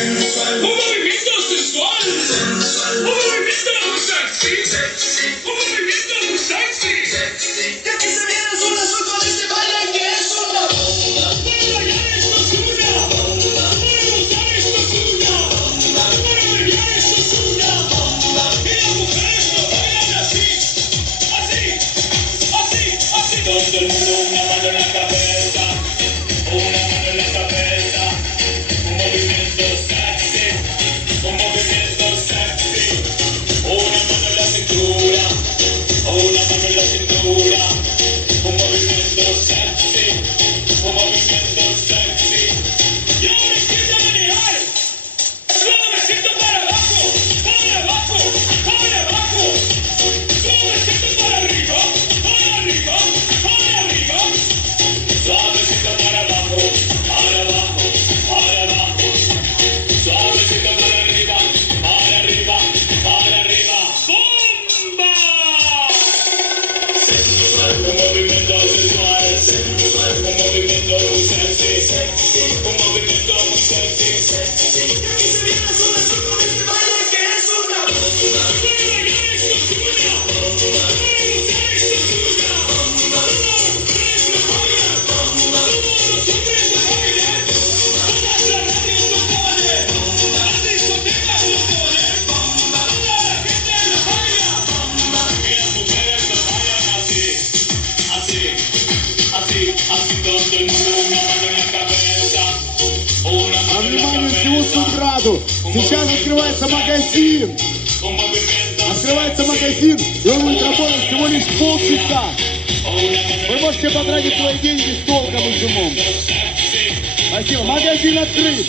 Un movimiento sensual. Un movimiento muy sexy. Un movimiento muy sexy. Ya que se viene azul azul con este baile que es una bomba. Para bailar esto es una bomba. Para gozar esto es una bomba. Para bailar esto es una bomba. Y las mujeres lo bailan así. Así. Así. Así. Todo el mundo una mano en la cabeza. Una mano en la cabeza. Un movimiento sexy. Un movimiento sexy. Una mano en la cintura. Una mano en la cintura. Un movimiento sexy. Un movimiento sexy. Y ahora empieza a manejar. Suavecito para abajo. Para abajo. Para abajo. Suavecito para arriba. Para arriba. Para arriba. Suavecito para abajo. Para abajo. Para abajo. Suavecito para arriba. Para arriba. Para arriba. ¡Bomba! Un movimiento sensual, un movimiento muy sexy, un movimiento muy sexy. Ya que se viene azul azul con este baile que es una bomba. Para bailar esto es una bomba, para gozar esto es una bomba. Todas las mujeres lo bailan, todos los hombres lo bailan, todas las radios lo ponen, las discotecas lo ponen, toda la gente lo baila, y las mujeres lo bailan así, así, así, así todo el mundo una mano en la cabeza, una mano en la Внимание, всего cabeza. субраду! Сейчас открывается магазин! Un movimiento Открывается магазин, и он будет работать всего лишь полчаса. Вы можете потратить свои деньги с толком и с умом. Спасибо. Магазин открыт.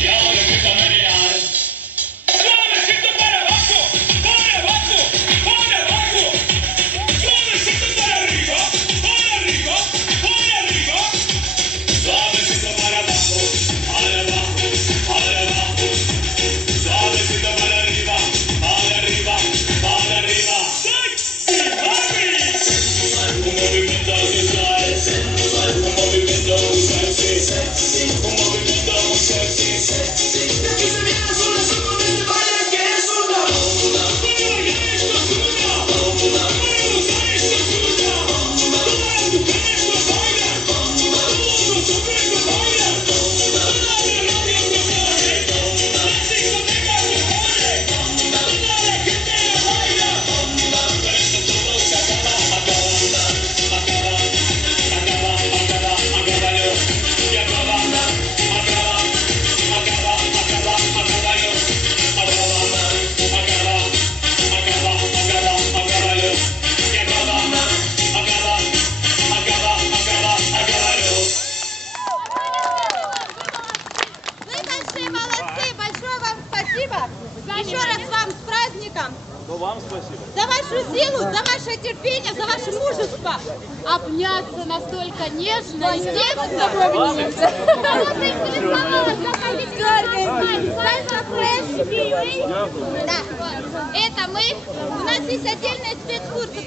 Y ahora empieza a marear. Suavecito para abajo, para abajo, para abajo. Suavecito para arriba, para arriba, para arriba. Suavecito para abajo, para abajo, para abajo. Suavecito para arriba, para arriba, para arriba. ¡Sexy, mami! Un movimiento sensual, un movimiento muy sexy, un movimiento muy sexy. Ya que se viene azul azul con este baile que es una bomba. Para bailar esto es una bomba, para gozar esto es una bomba. Todas las mujeres lo bailan, todos los hombres lo bailan, todas las radios lo ponen, las discotecas lo ponen, toda la gente lo baila. Pero esto todo se acaba, acaba, acaba, acaba, acaba, acábalo. Y acaba, acaba, acaba, acaba, acábalo. Acaba, acaba, acábalo. Y acaba, acábalo. Вы большие молодцы, большое вам спасибо. Еще раз вам с праздником. Вам спасибо. За вашу силу, за ваше терпение, за ваше мужество. Обняться настолько нежно, естественно. Да. Это мы. У нас есть отдельные спецкурсы.